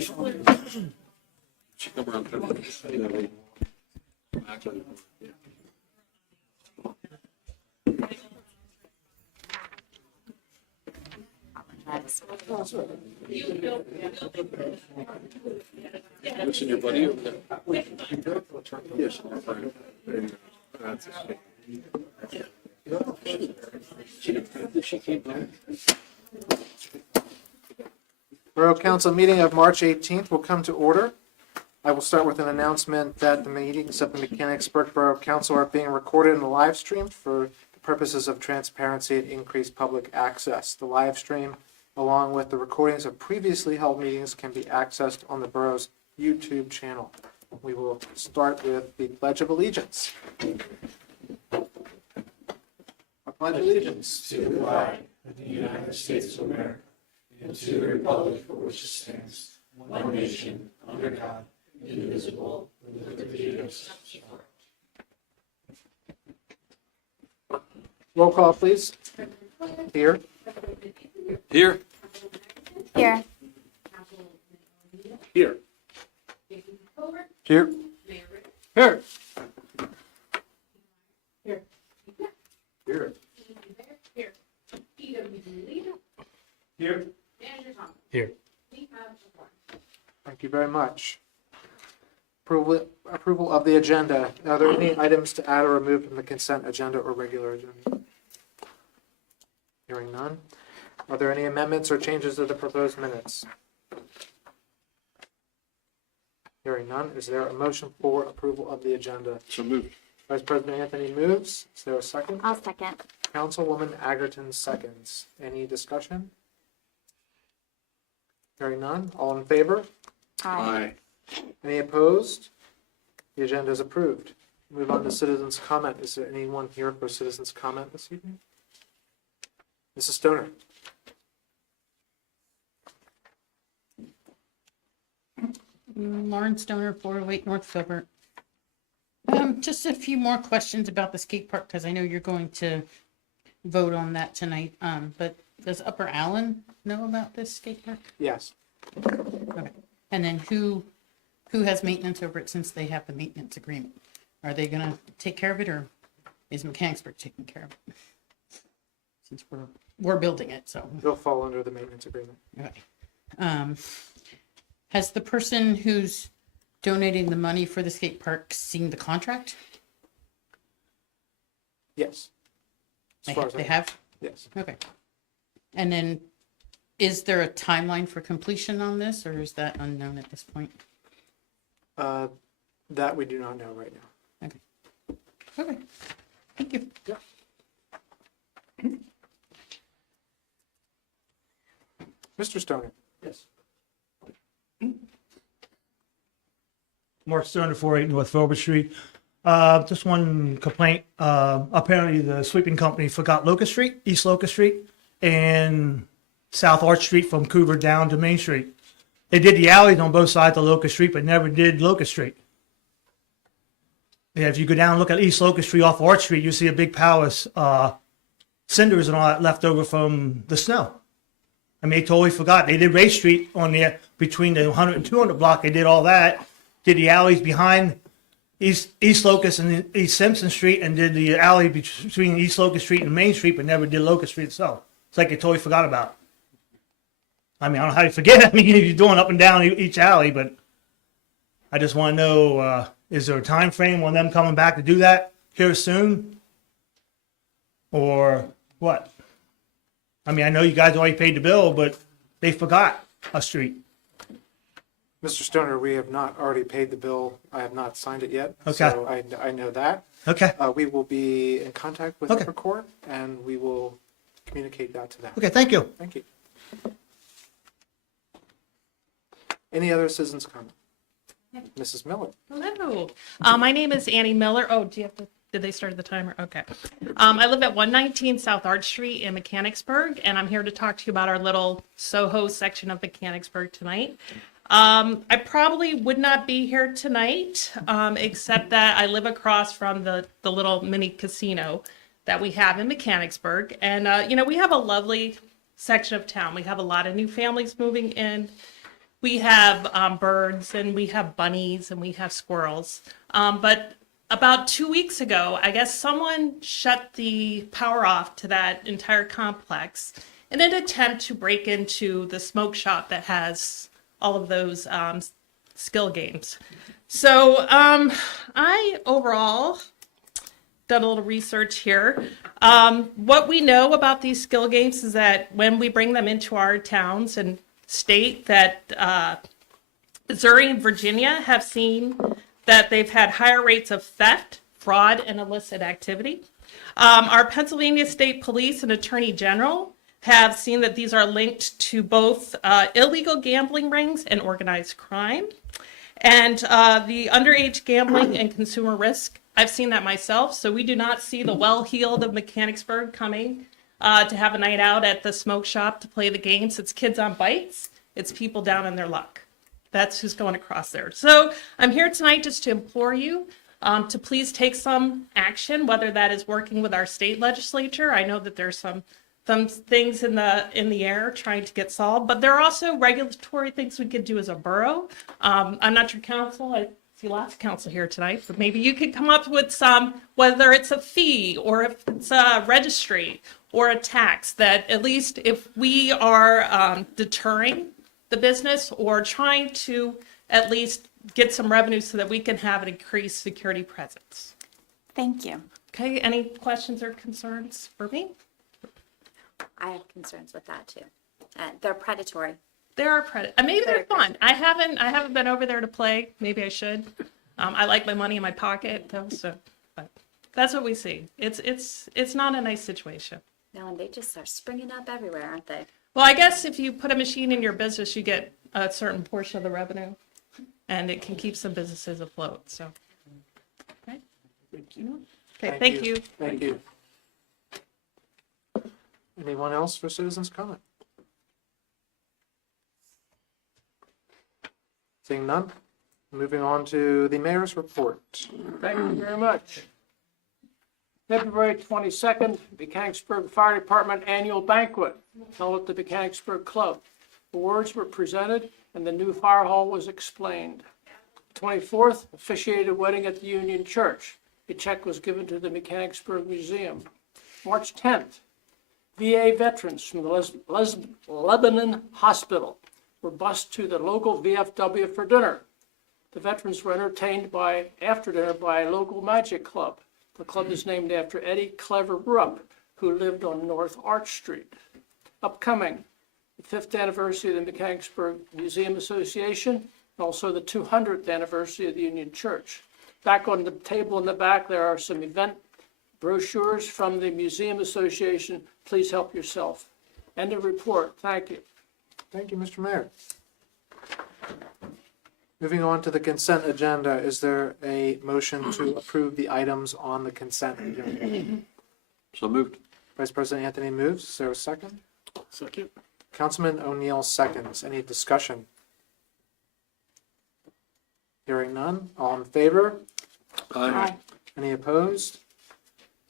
Should come around to Listen, your buddy over there. Yes. That's a shame. She came back. Borough Council meeting of March 18th will come to order. I will start with an announcement that the meetings of the Mechanicsburg Borough Council are being recorded and live streamed for the purposes of transparency and increased public access. The live stream, along with the recordings of previously held meetings, can be accessed on the borough's YouTube channel. We will start with the Pledge of Allegiance. I pledge allegiance to the flag of the United States of America and to the republic for which it stands, one nation, under God, indivisible, with liberty and justice for all. Roll call, please. Here. Here. Here. Here. Here. Here. Here. Here. Here. Thank you very much. Approval of the agenda. Are there any items to add or remove from the consent agenda or regular agenda? Hearing none. Are there any amendments or changes to the proposed minutes? Hearing none. Is there a motion for approval of the agenda? So moved. Vice President Anthony moves. Is there a second? I'll second. Councilwoman Agerton seconds. Any discussion? Hearing none. All in favor? Aye. Any opposed? The agenda is approved. Move on to citizens' comment. Is there anyone here for citizens' comment this evening? Mrs. Stoner. Lauren Stoner, 408 North Filbert. Just a few more questions about the skate park, because I know you're going to vote on that tonight. But does Upper Allen know about this skate park? Yes. Okay. And then who has maintenance over it since they have the maintenance agreement? Are they gonna take care of it, or is Mechanicsburg taking care of it? Since we're building it, so. They'll fall under the maintenance agreement. Okay. Has the person who's donating the money for the skate park seen the contract? Yes. As far as They I- have? Yes. Okay. And then, is there a timeline for completion on this, or is that unknown at this point? That we do not know right now. Okay, thank you. Mr. Stoner. Yes. Mark Stoner, 48 North Filbert Street. Just one complaint. Apparently the sweeping company forgot Locust Street, East Locust Street, and South Arch Street from Coover down to Main Street. They did the alleys on both sides of Locust Street, but never did Locust Street. Yeah, if you go down and look at East Locust Street off Arch Street, you see a big pile of cinders and all that left over from the snow. I mean, they totally forgot. They did Race Street on the between the 100 and 200 block. They did all that. Did the alleys behind East Locust and East Simpson Street, and did the alley between East Locust Street and Main Street, but never did Locust Street itself. It's like they totally forgot about it. I mean, I don't know how you forget. I mean, if you're doing up and down each alley, but I just want to know, is there a time frame on them coming back to do that here soon? Or what? I mean, I know you guys already paid the bill, but they forgot a street. Mr. Stoner, we have not already paid the bill. I have not signed it yet. Okay. So I know that. Okay. We will be in contact with Okay. Evercore, and we will communicate that to them. Okay, thank you. Thank you. Any other citizens' comment? Mrs. Miller. Hello. My name is Annie Miller. Oh, do you have to, did they start the timer? Okay. I live at 119 South Arch Street in Mechanicsburg, and I'm here to talk to you about our little Soho section of Mechanicsburg tonight. I probably would not be here tonight, except that I live across from the little mini casino that we have in Mechanicsburg. And, we have a lovely section of town. We have a lot of new families moving in. we have birds and we have bunnies and we have squirrels. But about 2 weeks ago, I guess someone shut the power off to that entire complex in an attempt to break into the smoke shop that has all of those skill games. So I overall done a little research here. What we know about these skill games is that when we bring them into our towns and state that Missouri and Virginia have seen that they've had higher rates of theft, fraud, and illicit activity. Our Pennsylvania State Police and Attorney General have seen that these are linked to both illegal gambling rings and organized crime. And the underage gambling and consumer risk, I've seen that myself. So we do not see the well-heeled of Mechanicsburg coming to have a night out at the smoke shop to play the games. It's kids on bikes. It's people down in their luck. That's who's going across there. So I'm here tonight just to implore you to please take some action, whether that is working with our state legislature. I know that there's some things in the air trying to get solved, but there are also regulatory things we could do as a borough. I'm not your counsel. I see lots of counsel here tonight, but maybe you could come up with some, whether it's a fee or if it's a registry or a tax, that at least if we are deterring the business or trying to at least get some revenue so that we can have an increased security presence. Thank you. Okay, any questions or concerns for me? I have concerns with that too. They're predatory. There are maybe they're fun. I haven't been over there to play. Maybe I should. I like my money in my pocket though, so but that's what we see. It's not a nice situation. No, and they just are springing up everywhere, aren't they? Well, I guess if you put a machine in your business, you get a certain portion of the revenue, and it can keep some businesses afloat. So, okay. Okay. Thank you. Thank you. Anyone else for citizens' comment? Seeing none, moving on to the mayor's report. Thank you very much. February 22nd, Mechanicsburg Fire Department Annual Banquet held at the Mechanicsburg Club. Awards were presented and the new fire hall was explained. 24th, officiated a wedding at the Union Church. A check was given to the Mechanicsburg Museum. March 10th, VA veterans from the Lebanon Hospital were bused to the local VFW for dinner. The veterans were entertained after dinner by a local magic club. The club is named after Eddie Clever Rupp, who lived on North Arch Street. Upcoming, the 5th anniversary of the Mechanicsburg Museum Association, and also the 200th anniversary of the Union Church. Back on the table in the back, there are some event brochures from the Museum Association. Please help yourself. End of report. Thank you. Thank you, Mr. Mayor. Moving on to the consent agenda, is there a motion to approve the items on the consent agenda? So moved. Vice President Anthony moves. Is there a second? Second. Councilman O'Neill seconds. Any discussion? Hearing none. All in favor? Aye. Any opposed?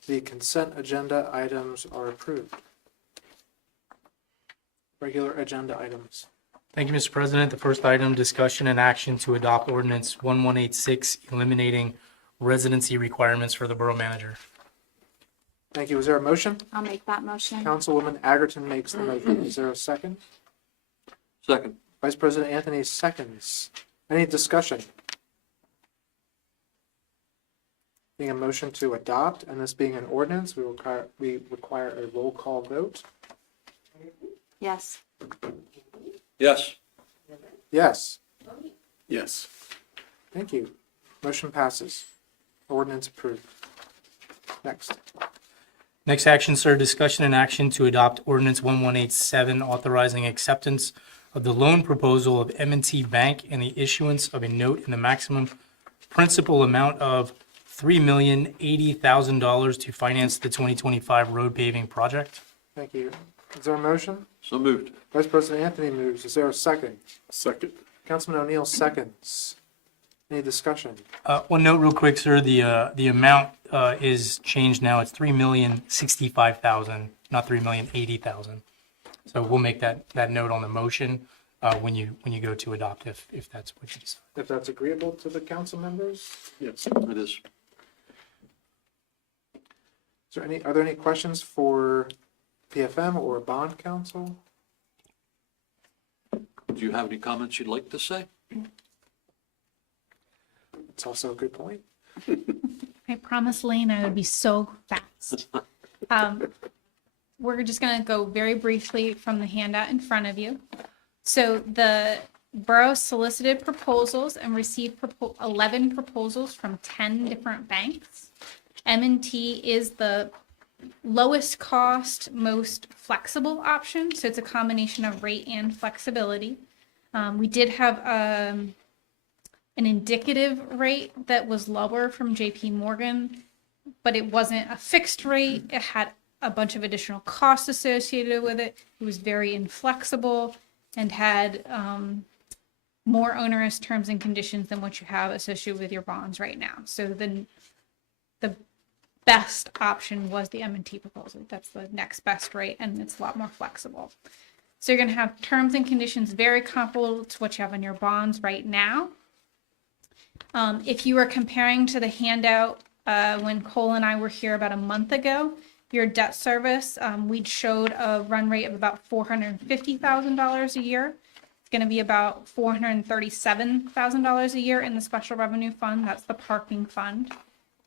The consent agenda items are approved. Regular agenda items. Thank you, Mr. President. The first item, discussion and action to adopt ordinance 1186, eliminating residency requirements for the borough manager. Thank you. Is there a motion? I'll make that motion. Councilwoman Agerton makes the motion. Is there a second? Second. Vice President Anthony seconds. Any discussion? Being a motion to adopt, and this being an ordinance, we require a roll call vote. Yes. Yes. Yes. Yes. Thank you. Motion passes. Ordinance approved. Next. Next action, sir, discussion and action to adopt ordinance 1187, authorizing acceptance of the loan proposal of M&T Bank and the issuance of a note in the maximum principal amount of $3,080,000 to finance the 2025 road paving project. Thank you. Is there a motion? So moved. Vice President Anthony moves. Is there a second? Second. Councilman O'Neill seconds. Any discussion? One note real quick, sir, the amount is changed now. It's $3,065,000, not $3,080,000. So we'll make that note on the motion. when you go to adopt, if that's what you decide. If that's agreeable to the council members? Yes, it is. Are there any questions for PFM or bond counsel? Do you have any comments you'd like to say? It's also a good point. I promised Lane I would be so fast. We're just going to go very briefly from the handout in front of you. So the borough solicited proposals and received 11 proposals from 10 different banks. M&T is the lowest cost, most flexible option. So it's a combination of rate and flexibility. We did have an indicative rate that was lower from JP Morgan, but it wasn't a fixed rate. It had a bunch of additional costs associated with it. It was very inflexible and had more onerous terms and conditions than what you have associated with your bonds right now. So the best option was the M&T proposal. That's the next best rate, and it's a lot more flexible. So you're going to have terms and conditions very comparable to what you have on your bonds right now. If you were comparing to the handout when Cole and I were here about a month ago, your debt service, we showed a run rate of about $450,000 a year. It's going to be about $437,000 a year in the special revenue fund. That's the parking fund.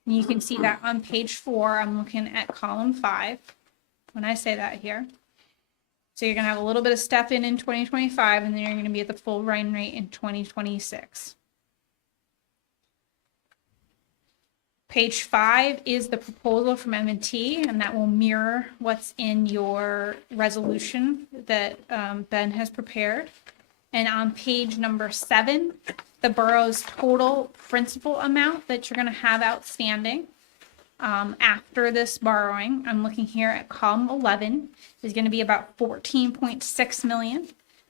And you can see that on page 4. I'm looking at column 5 when I say that here. So you're going to have a little bit of step in 2025, and then you're going to be at the full run rate in 2026. Page 5 is the proposal from M&T, and that will mirror what's in your resolution that Ben has prepared. And on page number 7, the borough's total principal amount that you're going to have outstanding after this borrowing, I'm looking here at column 11, is going to be about $14.6 million,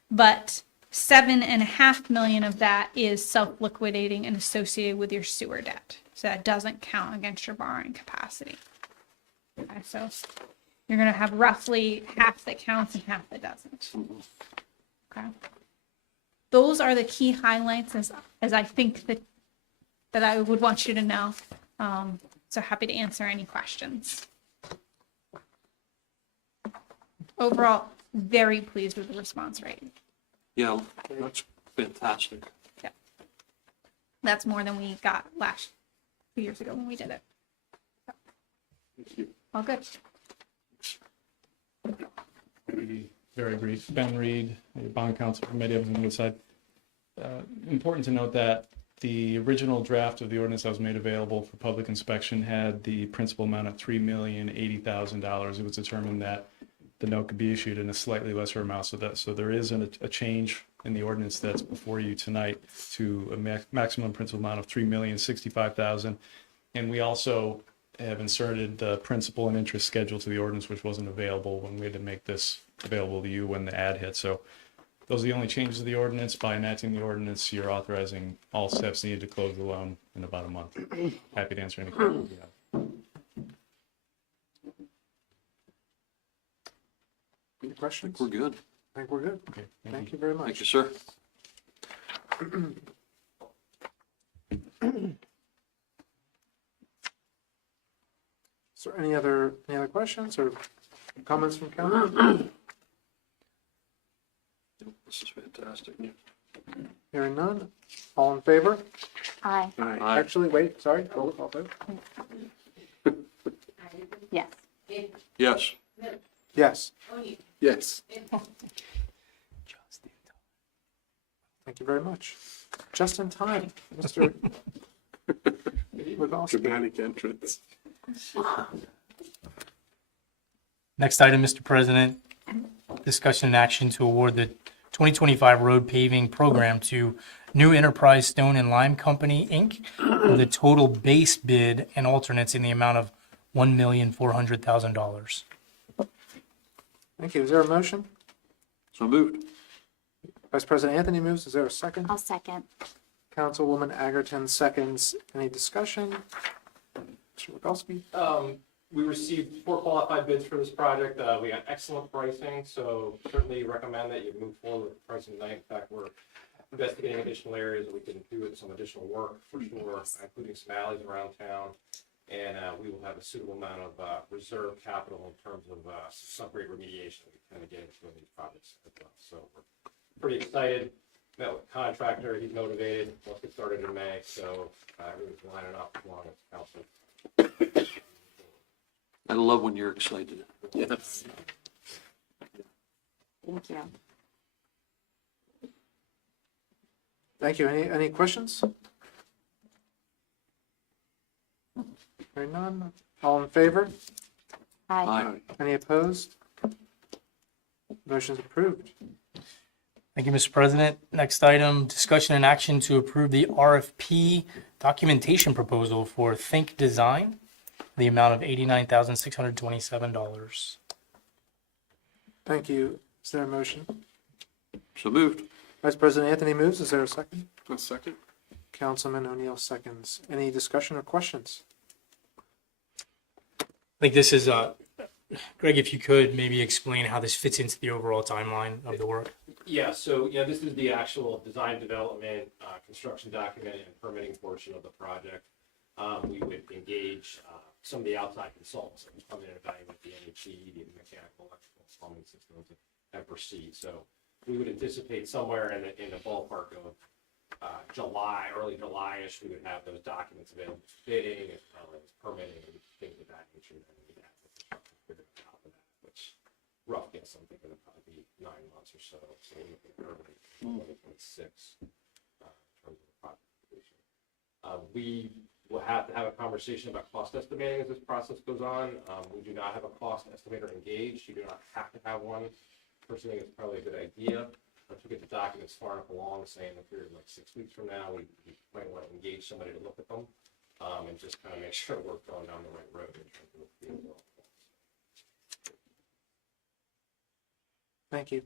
but $7.5 million of that is self-liquidating and associated with your sewer debt. So that doesn't count against your borrowing capacity. Okay, so you're going to have roughly half that counts and half that doesn't. Okay. Those are the key highlights as I think that I would want you to know. So happy to answer any questions. Overall, very pleased with the response rate. Yeah, that's fantastic. Yeah. That's more than we got 2 years ago when we did it. Thank you. All good. Be very brief. Ben Reed, bond counsel committee on the other side. Important to note that the original draft of the ordinance that was made available for public inspection had the principal amount of $3,080,000. It was determined that the note could be issued in a slightly lesser amount. So there is a change in the ordinance that's before you tonight to a maximum principal amount of $3,065,000. And we also have inserted the principal and interest schedule to the ordinance, which wasn't available when we had to make this available to you when the ad hit. So those are the only changes to the ordinance. By enacting the ordinance, you're authorizing all steps needed to close the loan in about a month. Happy to answer any questions you have. Any questions? We're good. I think we're good. Okay, Thank you very Thank much. you, sir. Is there any other questions or comments from council? This is fantastic. Hearing none. All in favor? Aye. Aye. Actually, wait, sorry. Roll call vote. Yes. Yes. Yes. Yes. Thank you very much. Just in time, Mr. Witkowski. Dramatic entrance. Next item, Mr. President, discussion and action to award the 2025 road paving program to New Enterprise Stone and Lime Company, Inc., with a total base bid and alternates in the amount of $1,400,000. Thank you. Is there a motion? So moved. Vice President Anthony moves. Is there a second? I'll second. Councilwoman Agerton seconds. Any discussion? Mr. Witkowski? We received 4 qualified bids for this project. We got excellent pricing, so certainly recommend that you move forward with pricing tonight. In fact, we're investigating additional areas that we can do with some additional work for sure, including some alleys around town. And we will have a suitable amount of reserve capital in terms of some subgrade remediation that we kind of get into in these projects as well. So we're pretty excited. Met with the contractor. He's motivated. Let's get started in May. So everything's lining up along with council. I love when you're excited. Yes. Thank you. Thank you. Any questions? Hearing none. All in favor? Hi. Aye. Any opposed? Motion's approved. Thank you, Mr. President. Next item, discussion and action to approve the RFP documentation proposal for Think Design, the amount of $89,627. Thank you. Is there a motion? So moved. Vice President Anthony moves. Is there a second? A second. Councilman O'Neill seconds. Any discussion or questions? I think this is, Greg, if you could maybe explain how this fits into the overall timeline of the work. Yeah, so this is the actual design development, construction document and permitting portion of the project. We would engage some of the outside consultants that would come in and evaluate the MEP, the mechanical, electrical, plumbing systems, and proceed. So we would anticipate somewhere in the ballpark of July, early July-ish, we would have those documents available for bidding as well as permitting and things of that nature. And we'd have the construction figured out for that, which rough guess, I'm thinking it'll probably be 9 months or so. So we're looking at early 2026 in terms of the project completion. We will have to have a conversation about cost estimating as this process goes on. We do not have a cost estimator engaged. You do not have to have one. Personally, it's probably a good idea. Once we get the documents far enough along, say in the period of like 6 weeks from now, we might want to engage somebody to look at them and just kind of make sure we're going down the right road in terms of the overall. Thank you.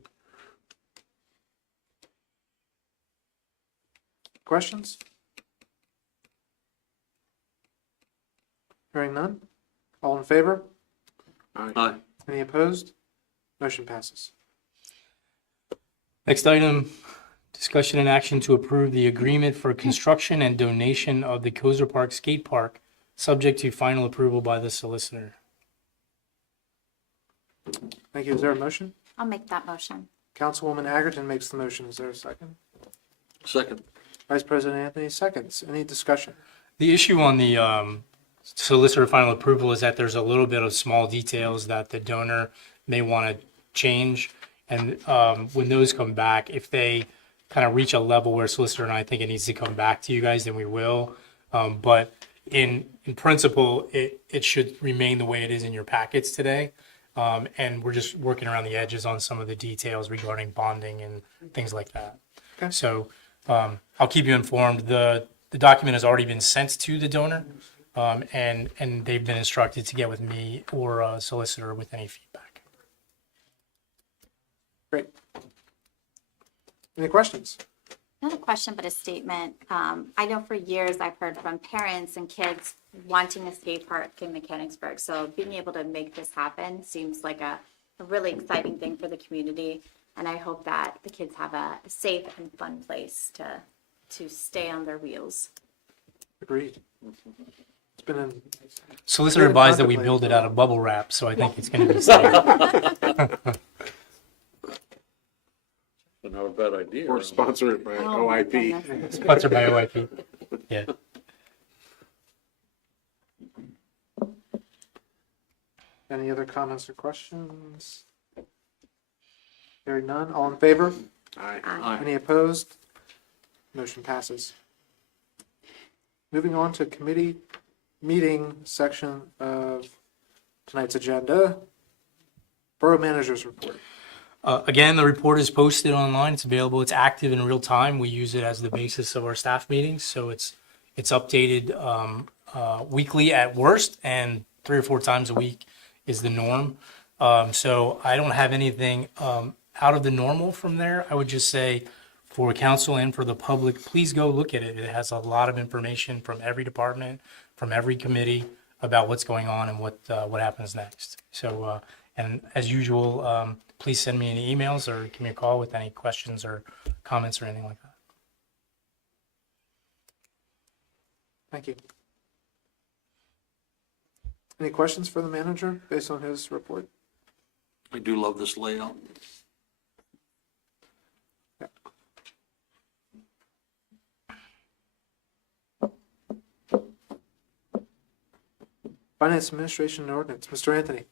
Questions? Hearing none. All in favor? Aye. Any opposed? Motion passes. Next item, discussion and action to approve the agreement for construction and donation of the Kozer Park Skate Park, subject to final approval by the solicitor. Thank you. Is there a motion? I'll make that motion. Councilwoman Agerton makes the motion. Is there a second? Second. Vice President Anthony seconds. Any discussion? The issue on the solicitor final approval is that there's a little bit of small details that the donor may want to change. And when those come back, if they kind of reach a level where solicitor and I think it needs to come back to you guys, then we will. But in principle, it should remain the way it is in your packets today. And we're just working around the edges on some of the details regarding bonding and things like that. Okay. So I'll keep you informed. The document has already been sent to the donor, and they've been instructed to get with me or a solicitor with any feedback. Great. Any questions? Not a question, but a statement. I know for years I've heard from parents and kids wanting a skate park in Mechanicsburg. So being able to make this happen seems like a really exciting thing for the community. And I hope that the kids have a safe and fun place to stay on their wheels. Agreed. It's been an Solicitor advised that we build it out of bubble wrap, so I think it's going to be safe. Not a bad idea. Or sponsored by Oh, my OIP. goodness. Sponsored by OIP. Yeah. Any other comments or questions? Hearing none. All in favor? Aye. Aye. Any opposed? Motion passes. Moving on to committee meeting section of tonight's agenda. Borough Manager's Report. Again, the report is posted online. It's available. It's active in real time. We use it as the basis of our staff meetings. So it's updated weekly at worst, and 3 or 4 times a week is the norm. So I don't have anything out of the normal from there. I would just say for council and for the public, please go look at it. It has a lot of information from every department, from every committee. about what's going on and what happens next. So, and as usual, please send me any emails or give me a call with any questions or comments or anything like that. Thank you. Any questions for the manager based on his report? I do love this layout. Finance Administration and Ordinance, Mr. Anthony.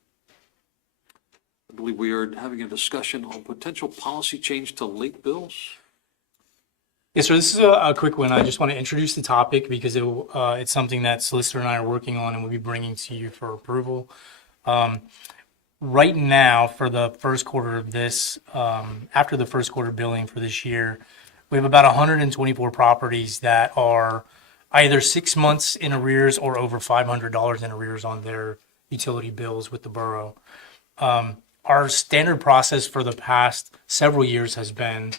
I believe we are having a discussion on potential policy change to late bills. Yes, sir. This is a quick one. I just want to introduce the topic because it's something that solicitor and I are working on and we'll be bringing to you for approval. Right now, for the first quarter of this, after the first quarter billing for this year, we have about 124 properties that are either 6 months in arrears or over $500 in arrears on their utility bills with the borough. Our standard process for the past several years has been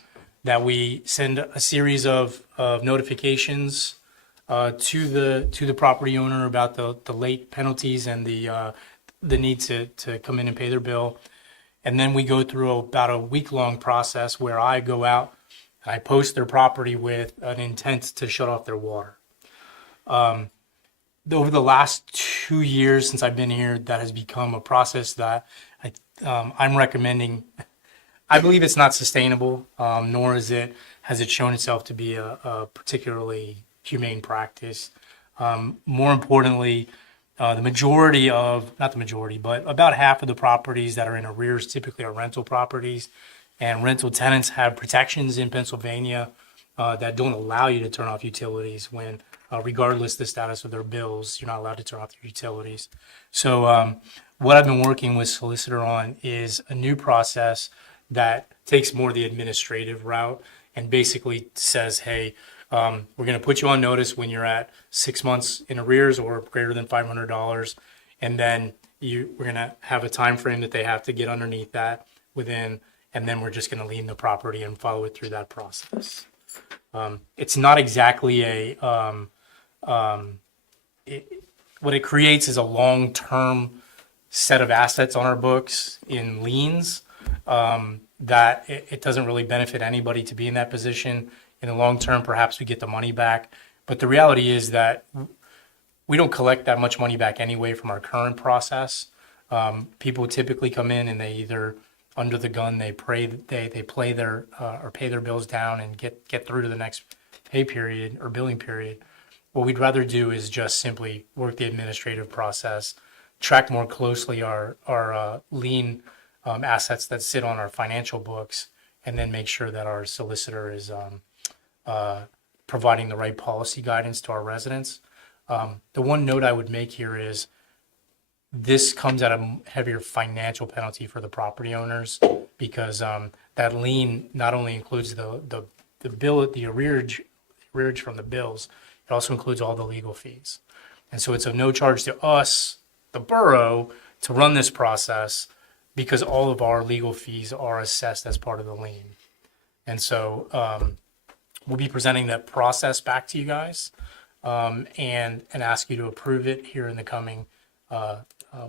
that we send a series of notifications to the property owner about the late penalties and the need to come in and pay their bill. And then we go through about a week-long process where I go out and I post their property with an intent to shut off their water. Over the last 2 years since I've been here, that has become a process that I'm recommending. I believe it's not sustainable, nor has it shown itself to be a particularly humane practice. More importantly, not the majority, but about half of the properties that are in arrears typically are rental properties, and rental tenants have protections in Pennsylvania that don't allow you to turn off utilities when, regardless the status of their bills, you're not allowed to turn off your utilities. So what I've been working with solicitor on is a new process that takes more the administrative route and basically says, hey, we're going to put you on notice when you're at 6 months in arrears or greater than $500, and then we're going to have a time frame that they have to get underneath that within, and then we're just going to lien the property and follow it through that process. It's not exactly what it creates is a long-term set of assets on our books in liens that it doesn't really benefit anybody to be in that position. In the long term, perhaps we get the money back. But the reality is that we don't collect that much money back anyway from our current process. People typically come in and they either under the gun, they play their or pay their bills down and get through to the next pay period or billing period. What we'd rather do is just simply work the administrative process, track more closely our lien assets that sit on our financial books, and then make sure that our solicitor is providing the right policy guidance to our residents. The one note I would make here is this comes at a heavier financial penalty for the property owners because that lien not only includes the bill, the arrearage from the bills, it also includes all the legal fees. And so it's of no charge to us, the borough, to run this process because all of our legal fees are assessed as part of the lien. And so we'll be presenting that process back to you guys and ask you to approve it here in the coming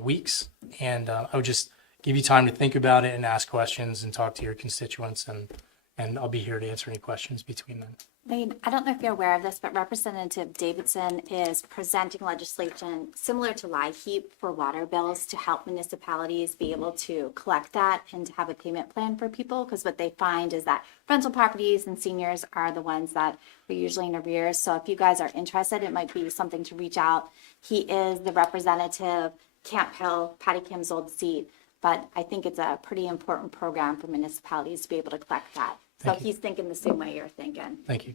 weeks. And I would just give you time to think about it and ask questions and talk to your constituents, and I'll be here to answer any questions between then. Lane, I don't know if you're aware of this, but Representative Davidson is presenting legislation similar to LIHEAP for water bills to help municipalities be able to collect that and to have a payment plan for people. Because what they find is that rental properties and seniors are the ones that are usually in arrears. So if you guys are interested, it might be something to reach out. He is the representative, Camp Hill, Patty Kim's old seat. But I think it's a pretty important program for municipalities to be able to collect that. So he's thinking the same way you're thinking. Thank you.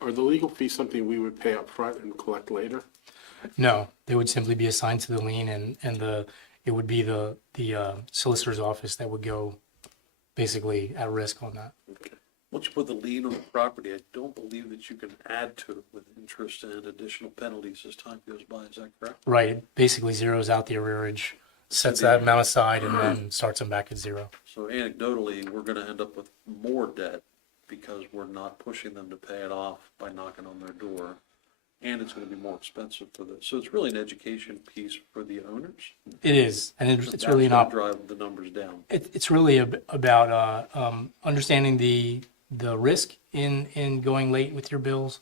Are the legal fees something we would pay up front and collect later? No, they would simply be assigned to the lien, and it would be the solicitor's office that would go basically at risk on that. Okay. Once you put the lien on the property, I don't believe that you can add to it with interest and additional penalties as time goes by. Is that correct? Right. It basically zeroes out the arrearage, sets that amount aside, and then starts them back at zero. So anecdotally, we're going to end up with more debt because we're not pushing them to pay it off by knocking on their door. and it's gonna be more expensive for the, so it's really an education piece for the owners. It is, and it's That's really an gonna drive the numbers down. it's really about understanding the risk in going late with your bills,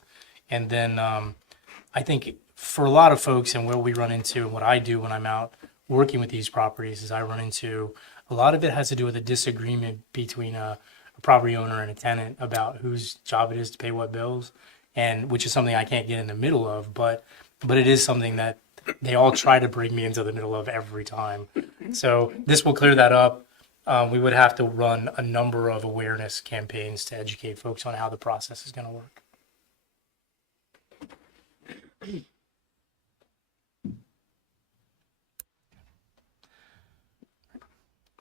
and then I think for a lot of folks and what we run into and what I do when I'm out working with these properties is I run into a lot of it has to do with a disagreement between a property owner and a tenant about whose job it is to pay what bills, and which is something I can't get in the middle of, but it is something that they all try to bring me into the middle of every time. So this will clear that up. We would have to run a number of awareness campaigns to educate folks on how the process is going to work.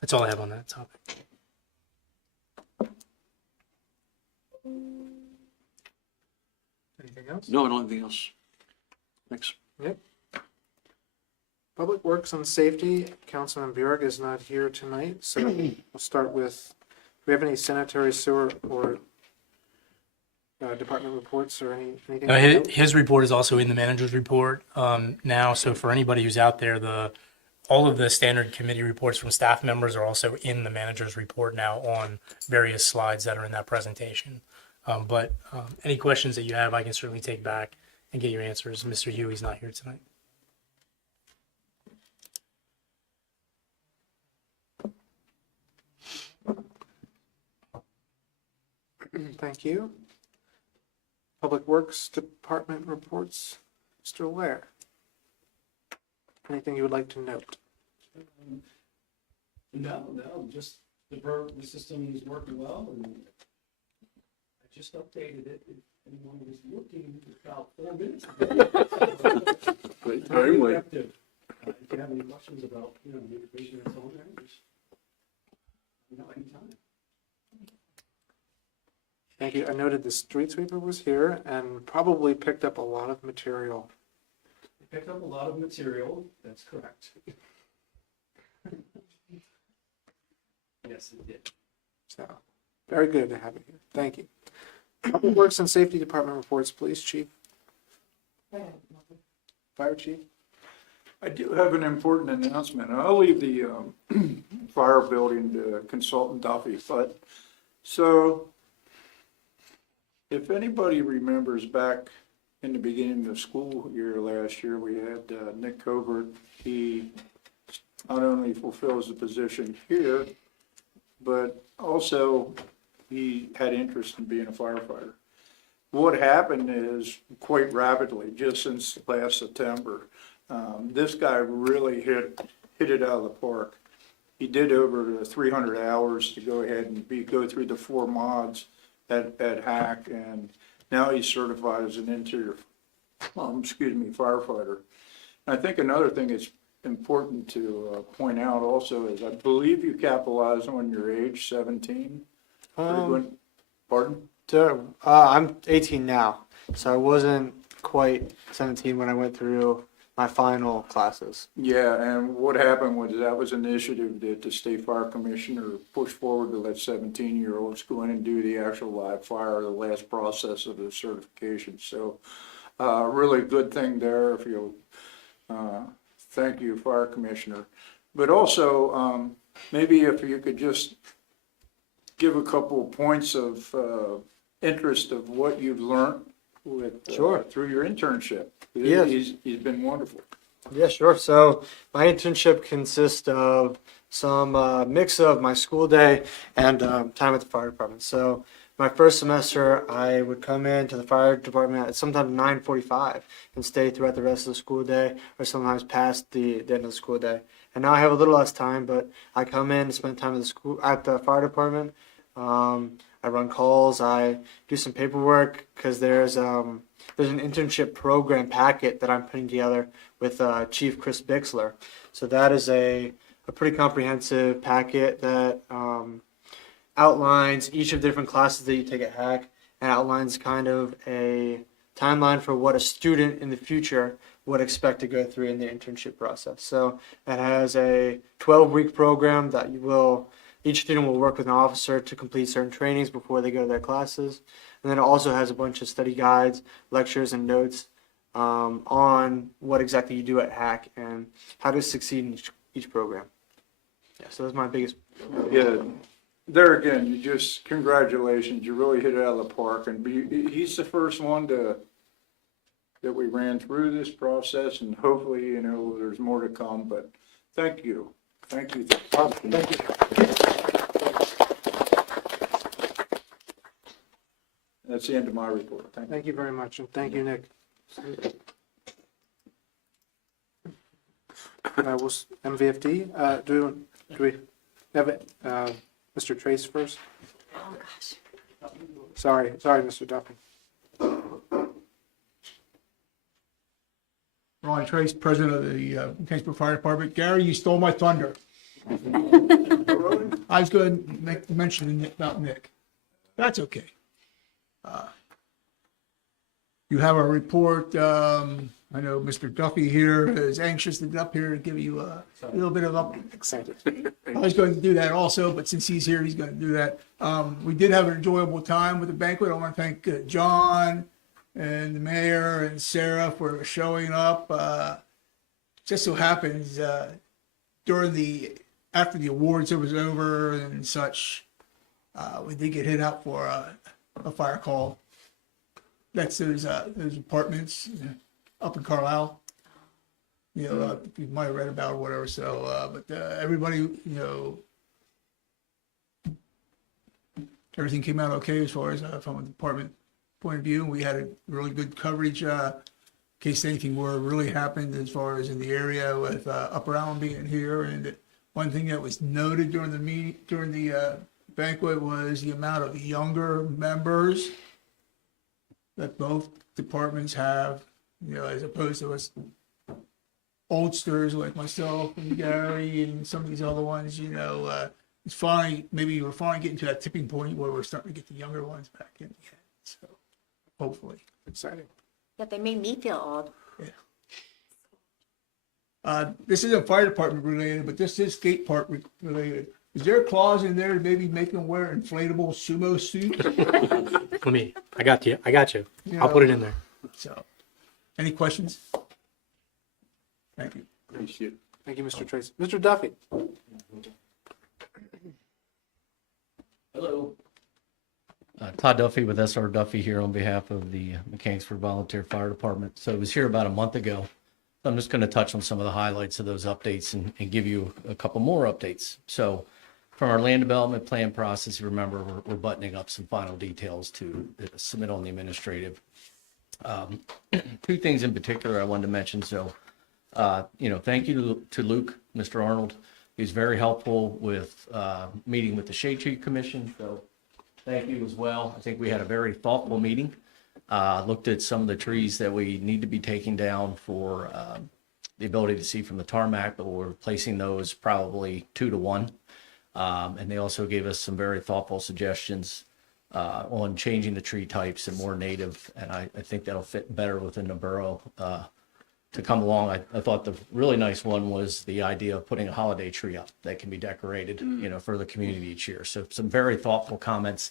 That's all I have on that topic. Anything else? No, I don't have anything else. Thanks. Public Works and Safety, Councilman Bjork is not here tonight, so we'll start with, do we have any sanitary sewer or department reports or anything? His report is also in the manager's report now. So for anybody who's out there, all of the standard committee reports from staff members are also in the manager's report now on various slides that are in that presentation. But any questions that you have, I can certainly take back and get your answers. Mr. Huey's not here tonight. Thank you. Public Works Department reports, Mr. Ware. Anything you would like to note? No, just the system is working well, and I just updated it. If anyone was looking about 4 minutes ago. Very Very timely. effective. If you have any questions about, the information that's on there, just, anytime. Thank you. I noted the street sweeper was here and probably picked up a lot of material. I picked up a lot of material, that's correct. Yes, it did. So, very good to have you here. Thank you. Public Works and Safety Department reports, please, Chief. Fire Chief. I do have an important announcement. I'll leave the fire building to consultant Duffy, but so if anybody remembers back in the beginning of the school year last year, we had Nick Covert. He not only fulfills the position here, but also he had interest in being a firefighter. What happened is quite rapidly, just since last September, this guy really hit it out of the park. He did over 300 hours to go ahead and go through the 4 mods at HAC, and now he's certified as an interior, firefighter. And I think another thing that's important to point out also is I believe you capitalize on your age, 17. Pardon? I'm 18 now, so I wasn't quite 17 when I went through my final classes. Yeah, and what happened was that was an initiative that the state fire commissioner pushed forward to let 17-year-olds go in and do the actual live fire, the last process of the certification. So really good thing there if you'll thank you, fire commissioner. But also maybe if you could just give a couple of points of interest of what you've learned with Sure. Through your internship. Yes. He's been wonderful. Yeah, sure. So my internship consists of some mix of my school day and time at the fire department. So my first semester, I would come into the fire department at sometimes 9:45 and stay throughout the rest of the school day, or sometimes past the end of the school day. And now I have a little less time, but I come in and spend time at the fire department. I run calls. I do some paperwork because there's an internship program packet that I'm putting together with Chief Chris Bixler. So that is a pretty comprehensive packet that outlines each of the different classes that you take at HAC and outlines kind of a timeline for what a student in the future would expect to go through in the internship process. So it has a 12-week program that each student will work with an officer to complete certain trainings before they go to their classes. And then it also has a bunch of study guides, lectures, and notes on what exactly you do at HAC and how to succeed in each program. Yeah, so that's my biggest. Yeah, there again, you just, congratulations, you really hit it out of the park, and he's the first one that we ran through this process, and hopefully, you know, there's more to come, but thank you. Thank you. Thank you. That's the end of my report. Thank you. Thank you very much, and thank you, Nick. MVFD, do we have it, Mr. Trace first? Oh, gosh. Sorry, Mr. Duffy. Ron Trace, president of the Kingsburg Fire Department. Gary, you stole my thunder. I was going to make mention about Nick. That's okay. You have a report. I know Mr. Duffy here is anxious to get up here to give you a little bit of Excited. I was going to do that also, but since he's here, he's going to do that. We did have an enjoyable time with the banquet. I want to thank John and the mayor and Sarah for showing up. Just so happens after the awards was over and such, we did get hit up for a fire call. That's those apartments up in Carlisle. You know, you might have read about it or whatever. So, but everybody, you know, everything came out okay as far as from a department point of view. We had a really good coverage in case anything were really happened as far as in the area with Upper Allen being here. And one thing that was noted during the banquet was the amount of younger members that both departments have, you know, as opposed to us oldsters like myself and Gary and some of these other ones, you know, it's finally, maybe we're finally getting to that tipping point where we're starting to get the younger ones back in again. So hopefully. Exciting. Yeah, they made me feel old. This isn't fire department related, but this is skate park related. Is there a clause in there to maybe make them wear inflatable sumo suits? I got you. I'll put it in there. So, any questions? Thank you. Appreciate it. Thank you, Mr. Trace. Mr. Duffy? Hello. Todd Duffy with SR Duffy here on behalf of the Mechanicsburg Volunteer Fire Department. So I was here about a month ago. I'm just going to touch on some of the highlights of those updates and give you a couple more updates. So from our land development plan process, remember, we're buttoning up some final details to submit on the administrative. Two things in particular I wanted to mention. So, you know, thank you to Luke, Mr. Arnold. He was very helpful with meeting with the Shade Tree Commission. So thank you as well. I think we had a very thoughtful meeting. Looked at some of the trees that we need to be taking down for the ability to see from the tarmac, but we're replacing those probably 2 to 1. And they also gave us some very thoughtful suggestions on changing the tree types and more native. And I think that'll fit better within the borough to come along. I thought the really nice one was the idea of putting a holiday tree up that can be decorated, you know, for the community each year. So some very thoughtful comments.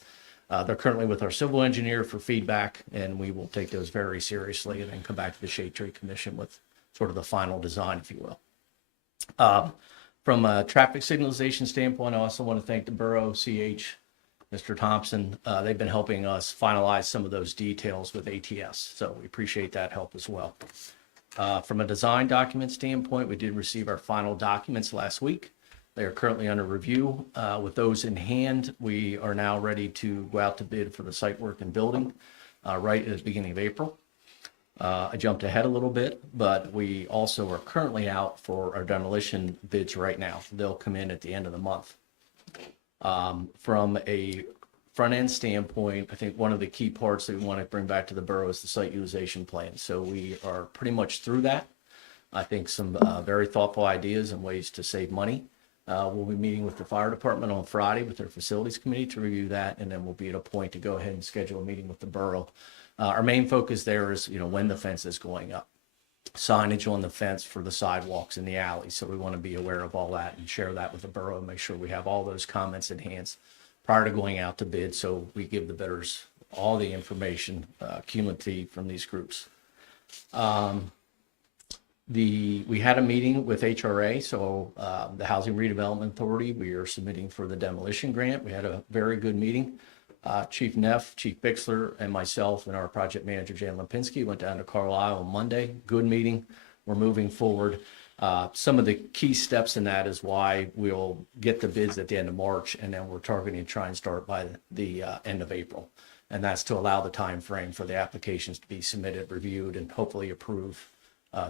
They're currently with our civil engineer for feedback, and we will take those very seriously and then come back to the Shade Tree Commission with sort of the final design, if you will. From a traffic signalization standpoint, I also want to thank the Borough, CH, Mr. Thompson. They've been helping us finalize some of those details with ATS, so we appreciate that help as well. From a design document standpoint, we did receive our final documents last week. They are currently under review. With those in hand, we are now ready to go out to bid for the site work and building right at the beginning of April. I jumped ahead a little bit, but we also are currently out for our demolition bids right now. They'll come in at the end of the month. From a front end standpoint, I think one of the key parts that we want to bring back to the borough is the site utilization plan. So we are pretty much through that. I think some very thoughtful ideas and ways to save money. We'll be meeting with the fire department on Friday with their facilities committee to review that, and then we'll be at a point to go ahead and schedule a meeting with the borough. Our main focus there is, you know, when the fence is going up, signage on the fence for the sidewalks in the alley. So we want to be aware of all that and share that with the borough and make sure we have all those comments in hand prior to going out to bid. So we give the bidders all the information cumulative from these groups. We had a meeting with HRA, so the Housing Redevelopment Authority, we are submitting for the demolition grant. We had a very good meeting. Chief Neff, Chief Bixler, and myself and our project manager, Jan Lipinski, went down to Carlisle on Monday. Good meeting. We're moving forward. Some of the key steps in that is why we'll get the bids at the end of March, and then we're targeting to try and start by the end of April. And that's to allow the time frame for the applications to be submitted, reviewed, and hopefully approved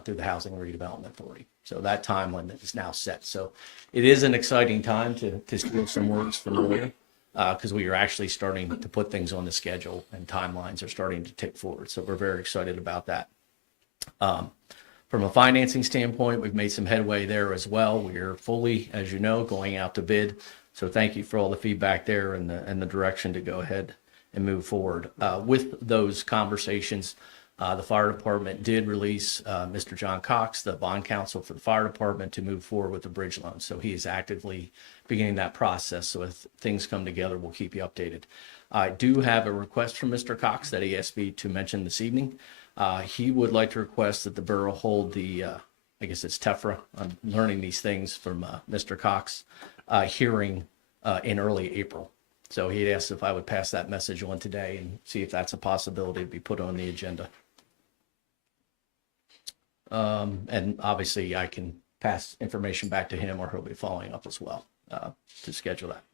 through the Housing Redevelopment Authority. So that timeline is now set. So it is an exciting time to steal some words from earlier, because we are actually starting to put things on the schedule and timelines are starting to tick forward. So we're very excited about that. From a financing standpoint, we've made some headway there as well. We are fully, as you know, going out to bid. So thank you for all the feedback there and the direction to go ahead and move forward. With those conversations, the fire department did release Mr. John Cox, the bond counsel for the fire department, to move forward with the bridge loan. So he is actively beginning that process. So if things come together, we'll keep you updated. I do have a request from Mr. Cox that he asked me to mention this evening. He would like to request that the borough hold the, I guess it's TEFRA, I'm learning these things from Mr. Cox, hearing in early April. So he asked if I would pass that message on today and see if that's a possibility to be put on the agenda. And obviously I can pass information back to him, or he'll be following up as well to schedule that.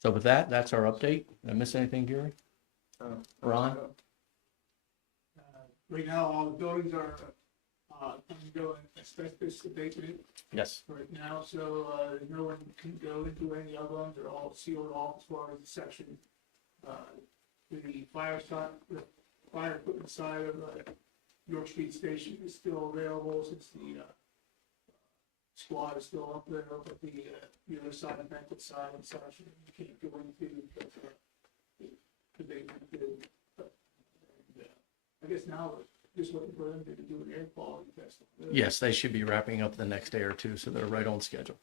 So with that, that's our update. Did I miss anything, Gary? Ron? Right now, all the buildings are undergoing asbestos abatement Yes. right now, so no one can go into any of them. They're all sealed off as far as the section. The fire side, the fire equipment side of York Street Station is still available since the squad is still up there, but the other side, the banquet side and such, you can't go into because the abatement did. I guess now we're just looking for them to do an air quality test. Yes, they should be wrapping up the next day or two, so they're right on schedule.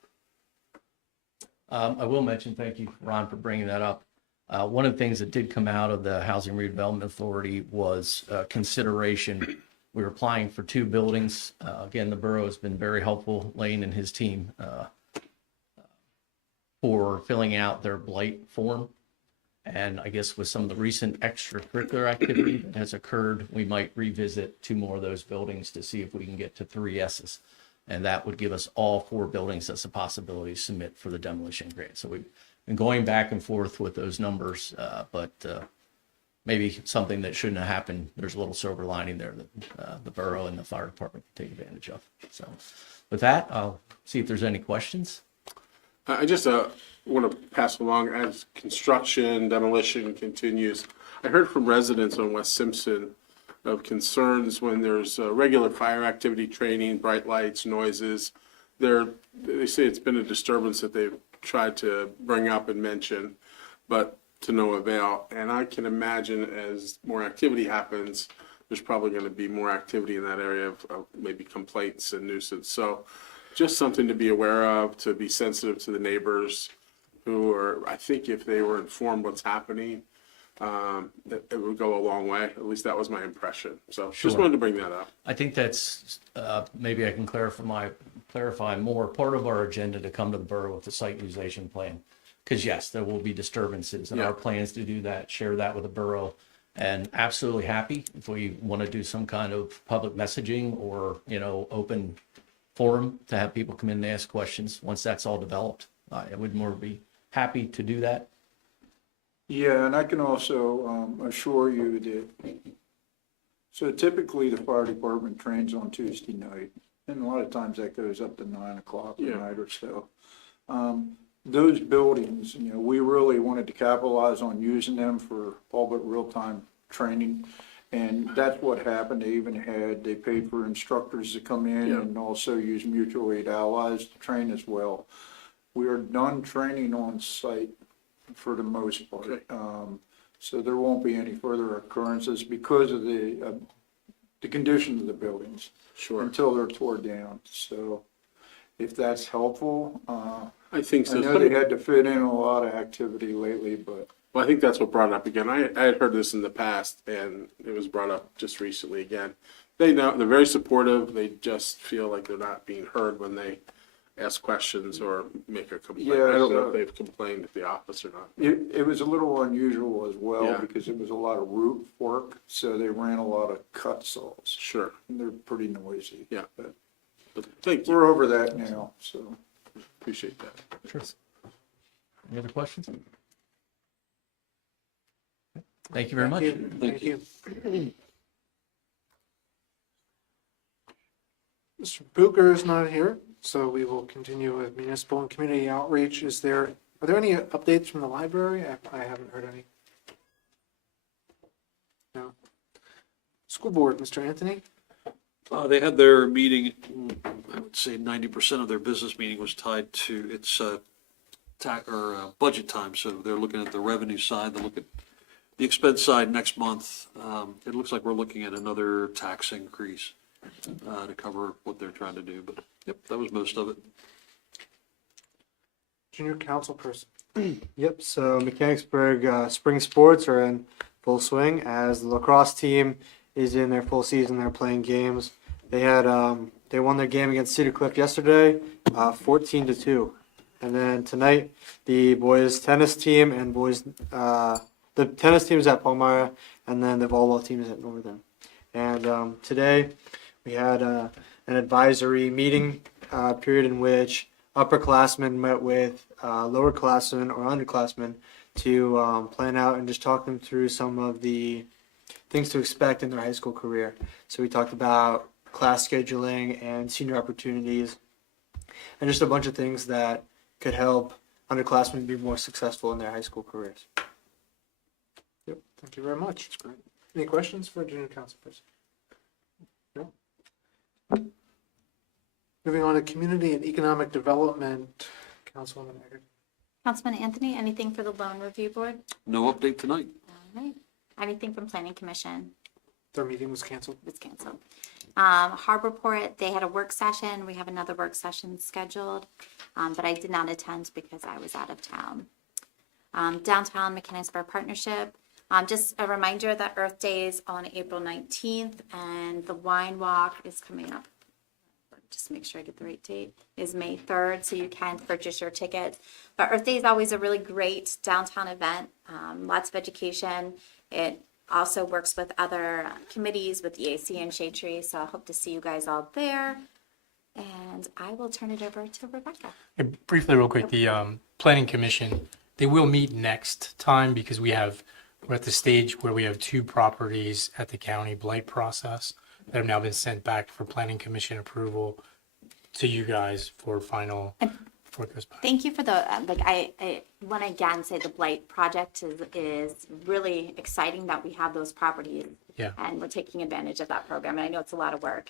I will mention, thank you, Ron, for bringing that up. One of the things that did come out of the Housing Redevelopment Authority was consideration. We were applying for 2 buildings. Again, the borough has been very helpful, Lane and his team, for filling out their blight form. And I guess with some of the recent extracurricular activity that has occurred, we might revisit 2 more of those buildings to see if we can get to 3 S's. And that would give us all 4 buildings as a possibility to submit for the demolition grant. So we've been going back and forth with those numbers, but maybe something that shouldn't have happened. There's a little silver lining there that the borough and the fire department can take advantage of. So with that, I'll see if there's any questions. I just want to pass along, as construction, demolition continues. I heard from residents on West Simpson of concerns when there's regular fire activity training, bright lights, noises. They say it's been a disturbance that they've tried to bring up and mention, but to no avail. And I can imagine as more activity happens, there's probably going to be more activity in that area of maybe complaints and nuisance. So just something to be aware of, to be sensitive to the neighbors who are, I think if they were informed what's happening, it would go a long way. At least that was my impression. So just wanted to bring that up. I think that's, maybe I can clarify more, part of our agenda to come to the borough with the site utilization plan. Because yes, there will be disturbances, and our plans to do that, share that with the borough. And absolutely happy if we want to do some kind of public messaging or, open forum to have people come in and ask questions. Once that's all developed, I would more be happy to do that. Yeah, and I can also assure you that, so typically the fire department trains on Tuesday night, and a lot of times that goes up to 9 o'clock at night or so. Those buildings, we really wanted to capitalize on using them for all but real-time training. And that's what happened. They paid for instructors to come in and also use mutual aid allies to train as well. We are done training on site for the most part. Okay. So there won't be any further occurrences because of the condition of the buildings. Sure. Until they're torn down. So if that's helpful, I think so. I know they had to fit in a lot of activity lately, but. Well, I think that's what brought it up again. I had heard this in the past, and it was brought up just recently again, They know, they're very supportive. They just feel like they're not being heard when they ask questions or make a complaint. Yeah, I don't know so- if they've complained at the office or not. It was a little unusual as well Yeah. because it was a lot of root work, so they ran a lot of cut saws. Sure, And they're pretty noisy. yeah. But But thank you, we're over that now, so. appreciate that. Sure. Any other questions? Thank you very much. Thank you. Mr. Booker is not here, so we will continue with municipal and community outreach. Are there any updates from the library? I haven't heard any. No. School board, Mr. Anthony? They had their meeting, I would say 90% of their business meeting was tied to its budget time. So they're looking at the revenue side, they'll look at the expense side next month. It looks like we're looking at another tax increase to cover what they're trying to do. But yep, that was most of it. Junior council person. Yep, so Mechanicsburg spring sports are in full swing as the lacrosse team is in their full season. They're playing games. They had they won their game against Cedar Cliff yesterday, 14-2. And then tonight, the boys tennis team and the tennis team is at Palmyra, and then the volleyball team is at Northern. And today, we had an advisory meeting period in which upperclassmen met with lowerclassmen or underclassmen to plan out and just talk them through some of the things to expect in their high school career. So we talked about class scheduling and senior opportunities and just a bunch of things that could help underclassmen be more successful in their high school careers. Yep, thank you very much. That's great. Any questions for junior council person? No? Moving on to community and economic development, Councilwoman Eggert. Councilman Anthony, anything for the loan review board? No update tonight. All right. Anything from planning commission? Their meeting was canceled. Was canceled. Harborport, they had a work session. We have another work session scheduled, but I did not attend because I was out of town. Downtown Mechanicsburg Partnership. Just a reminder that Earth Day is on April 19th and the wine walk is coming up. Just make sure I get the right date, is May 3rd, so you can purchase your tickets. But Earth Day is always a really great downtown event, lots of education. It also works with other committees, with the AC and Shade Tree, so I hope to see you guys all there. And I will turn it over to Rebecca. Briefly, real quick, the planning commission, they will meet next time because we're at the stage where we have 2 properties at the county blight process that have now been sent back for planning commission approval to you guys for final, before it goes back. Thank you for the, I want to again say the blight project is really exciting that we have those properties. Yeah. And we're taking advantage of that program, and I know it's a lot of work.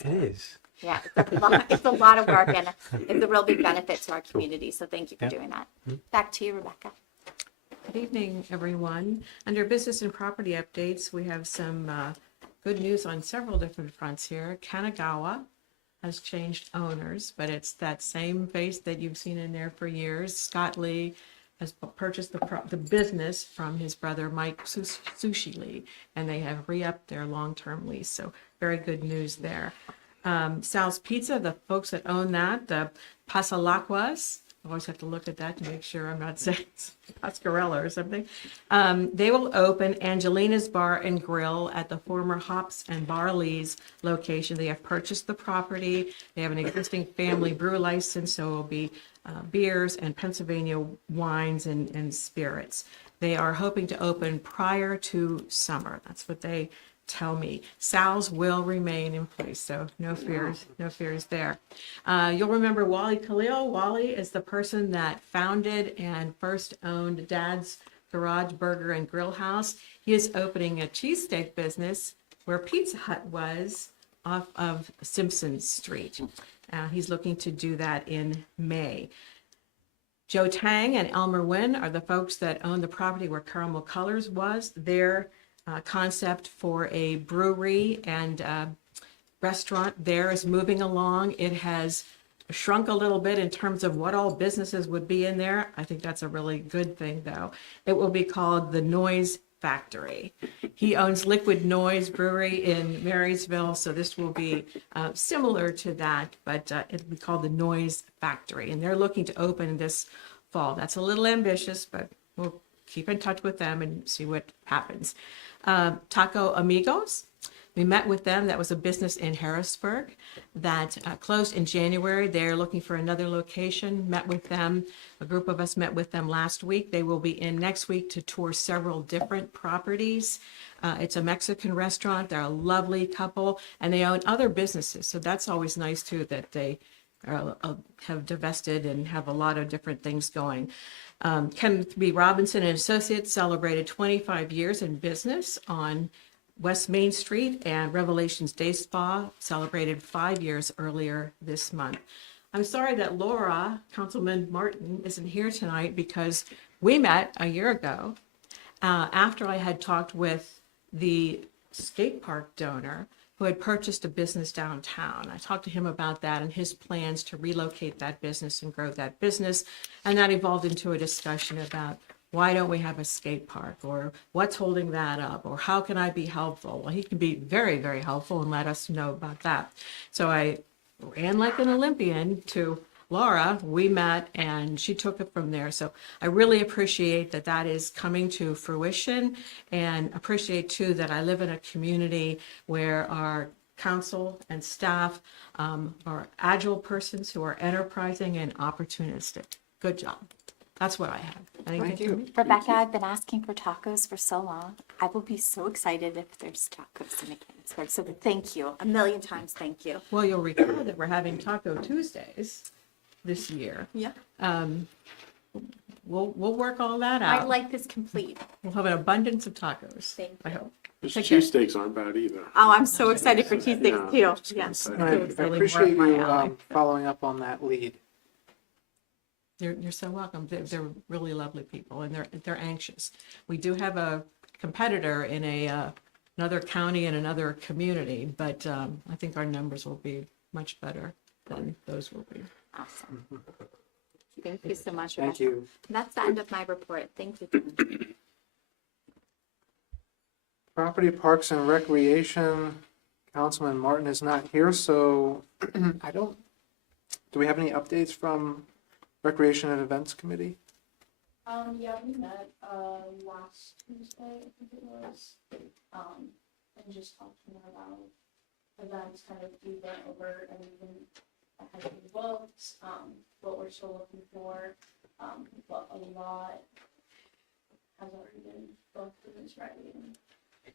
It is. Yeah, it's a lot of work, and it's a real big benefit to our community, so thank you for doing that. Back to you, Rebecca. Good evening, everyone. Under business and property updates, we have some good news on several different fronts here. Kanagawa has changed owners, but it's that same face that you've seen in there for years. Scott Lee has purchased the business from his brother Mike Sushi Lee, and they have re-upped their long-term lease. So very good news there. Sal's Pizza, the folks that own that, the Pasalaquas, I always have to look at that to make sure I'm not saying Pascarella or something. They will open Angelina's Bar and Grill at the former Hops and Barley's location. They have purchased the property. They have an existing family brew license, so it will be beers and Pennsylvania wines and spirits. They are hoping to open prior to summer. That's what they tell me. Sal's will remain in place, so no fears there. You'll remember Wally Khalil. Wally is the person that founded and first owned Dad's Garage Burger and Grill House. He is opening a cheesesteak business where Pizza Hut was off of Simpson Street. He's looking to do that in May. Joe Tang and Elmer Nguyen are the folks that own the property where Caramel Colors was. Their concept for a brewery and restaurant there is moving along. It has shrunk a little bit in terms of what all businesses would be in there. I think that's a really good thing, though. It will be called the Noise Factory. He owns Liquid Noise Brewery in Marysville, so this will be similar to that, but it'll be called the Noise Factory, and they're looking to open this fall. That's a little ambitious, but we'll keep in touch with them and see what happens. Taco Amigos. We met with them. That was a business in Harrisburg that closed in January. They're looking for another location. Met with them. A group of us met with them last week. They will be in next week to tour several different properties. It's a Mexican restaurant. They're a lovely couple, and they own other businesses. So that's always nice too, that they have divested and have a lot of different things going. Kenneth B. Robinson and Associates celebrated 25 years in business on West Main Street, and Revelations Day Spa celebrated 5 years earlier this month. I'm sorry that Laura, Councilman Martin, isn't here tonight because we met a year ago after I had talked with the skate park donor who had purchased a business downtown. I talked to him about that and his plans to relocate that business and grow that business, and that evolved into a discussion about why don't we have a skate park, or what's holding that up, or how can I be helpful? Well, he can be very, very helpful and let us know about that. So I ran like an Olympian to Laura. We met and she took it from there. So I really appreciate that that is coming to fruition, and appreciate too that I live in a community where our council and staff are agile persons who are enterprising and opportunistic. Good job. That's what I have. Thank you. Rebecca, I've been asking for tacos for so long. I will be so excited if there's tacos in Mechanicsburg. So thank you. A million times thank you. Well, you'll recall that we're having Taco Tuesdays this year. Yeah. We'll work all that My out. life is complete. We'll have an abundance of tacos. Thank I hope. Those Take care. cheesesteaks aren't bad either. Oh, I'm so excited for cheesesteaks Yeah. too. Yes. I appreciate you following up on that lead. You're so welcome. They're really lovely people, and they're anxious. We do have a competitor in another county and another community, but I think our numbers will be much better than those will be. Awesome. Thank you so much. Thank Rebecca. you. That's the end of my report. Thank you. Property, Parks, and Recreation, Councilman Martin is not here, so do we have any updates from Recreation and Events Committee? Yeah, we met last Tuesday, I think it was, and just talked more about events. Kind of we went over everything that has been booked, what we're still looking for, but a lot has already been booked and is ready.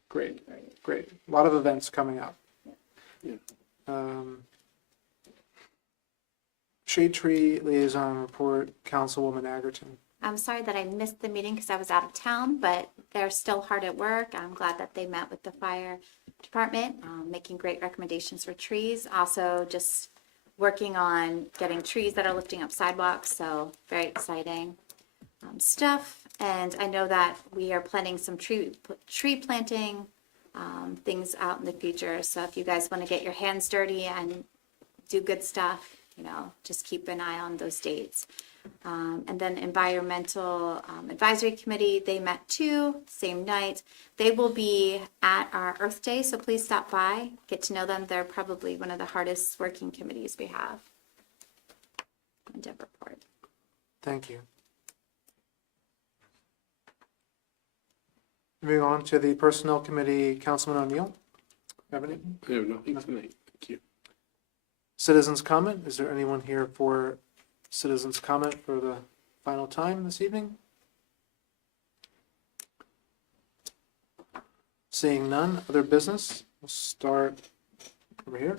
Great, great. A lot of events coming up. Yeah. Shade Tree Liaison Report, Councilwoman Agerton. I'm sorry that I missed the meeting because I was out of town, but they're still hard at work. I'm glad that they met with the fire department, making great recommendations for trees. Also just working on getting trees that are lifting up sidewalks, so very exciting stuff. And I know that we are planning some tree planting things out in the future. So if you guys want to get your hands dirty and do good stuff, just keep an eye on those dates. And then Environmental Advisory Committee, they met too, same night. They will be at our Earth Day, so please stop by, get to know them. They're probably one of the hardest working committees we have. End of report. Thank you. Moving on to the Personnel Committee, Councilman O'Neill. Have anything? I have nothing tonight. Thank you. Citizens comment. Is there anyone here for citizens comment for the final time this evening? Seeing none, other business. We'll start over here.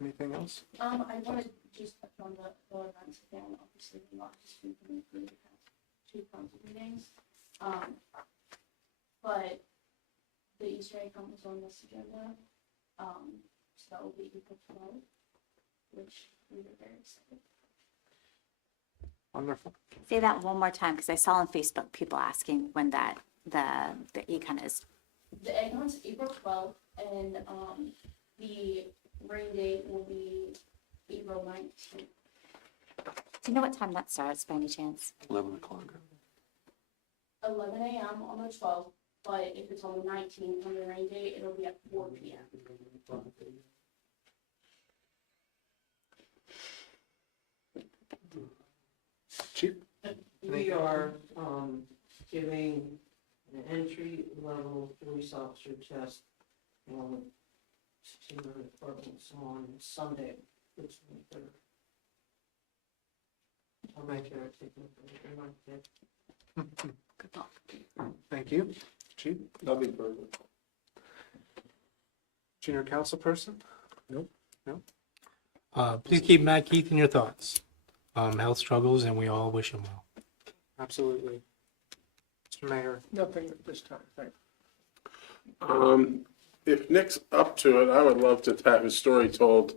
Anything else? I want to just touch on the events again. Obviously, we're not just speaking through the past two council meetings. But the Easter egg hunt was on this agenda. So that will be April 12th, which we were very excited. Wonderful. Say that one more time, because I saw on Facebook people asking when that the econ is. The egg hunt's April 12th, and the rain date will be April 19th. Do you know what time that starts by any chance? 11 o'clock. 11 a.m. on the 12th, But if it's on the 19th, on the rain date, it'll be at 4 p.m. Chief? We are, giving an entry level police officer test, to the departments on Sunday, the 23rd. I'll make sure I take it. Good luck. Thank you. Chief? Nothing further. Junior council person? Please keep Matt Keith in your thoughts. Health struggles, and we all wish him well. Absolutely. Mr. Mayor? Nothing at this time, thank If Nick's up to it, I would love to have his story told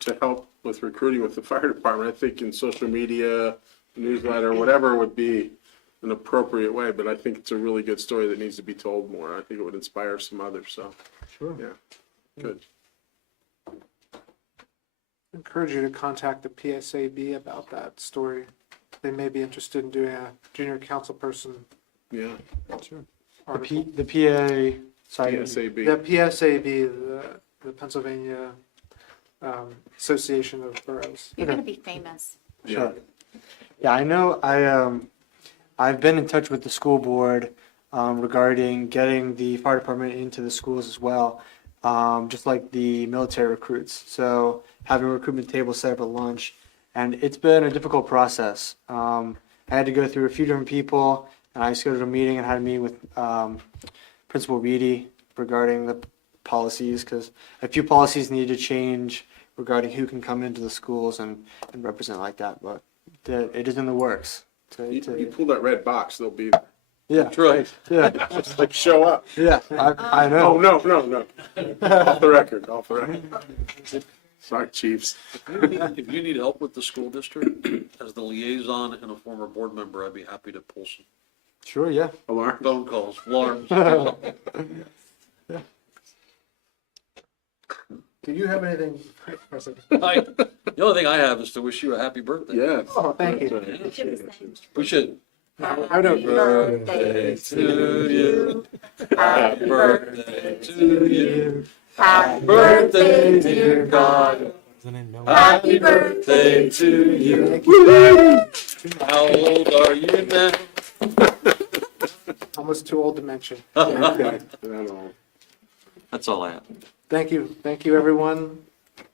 to help with recruiting with the fire department. I think in social media, newsletter, whatever would be an appropriate way, but I think it's a really good story that needs to be told more. I think it would inspire some others, so, Sure. yeah, good. I encourage you to contact the PSAB about that story. They may be interested in doing a junior council person Yeah, article. The PA, sorry, PSAB. The PSAB, the Pennsylvania Association of Boroughs. You're gonna be famous. Sure. Yeah, I know. I've been in touch with the school board regarding getting the fire department into the schools as well, just like the military recruits. So having a recruitment table set up at lunch, and it's been a difficult process. I had to go through a few different people, and I scheduled a meeting and had a meeting with Principal Reedy regarding the policies, because a few policies need to change regarding who can come into the schools and represent like that. But it is in the works. You pull that red box, they'll be, Yeah. Right. Yeah. just like show up. Yeah. I know. Oh, no. Off the record. Sorry, chiefs. If you need help with the school district, as the liaison and a former board member, I'd be happy to pull some Sure. Yeah. Alarm. phone calls, alarms. Do you have anything, President? The only thing I have is to wish you a happy birthday. Yeah. Oh, thank you. We should. I don't. Birthday to you. Happy birthday to you. Happy birthday, dear God. Happy birthday to you. How old are you now? Almost too old to mention. Okay. Not all. That's all I have. Thank you, everyone.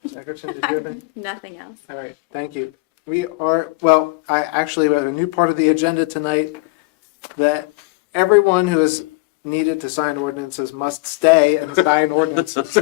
Secretary, did you have any? Nothing else. All right, thank you. We have a new part of the agenda tonight that everyone who is needed to sign ordinances must stay and sign ordinances.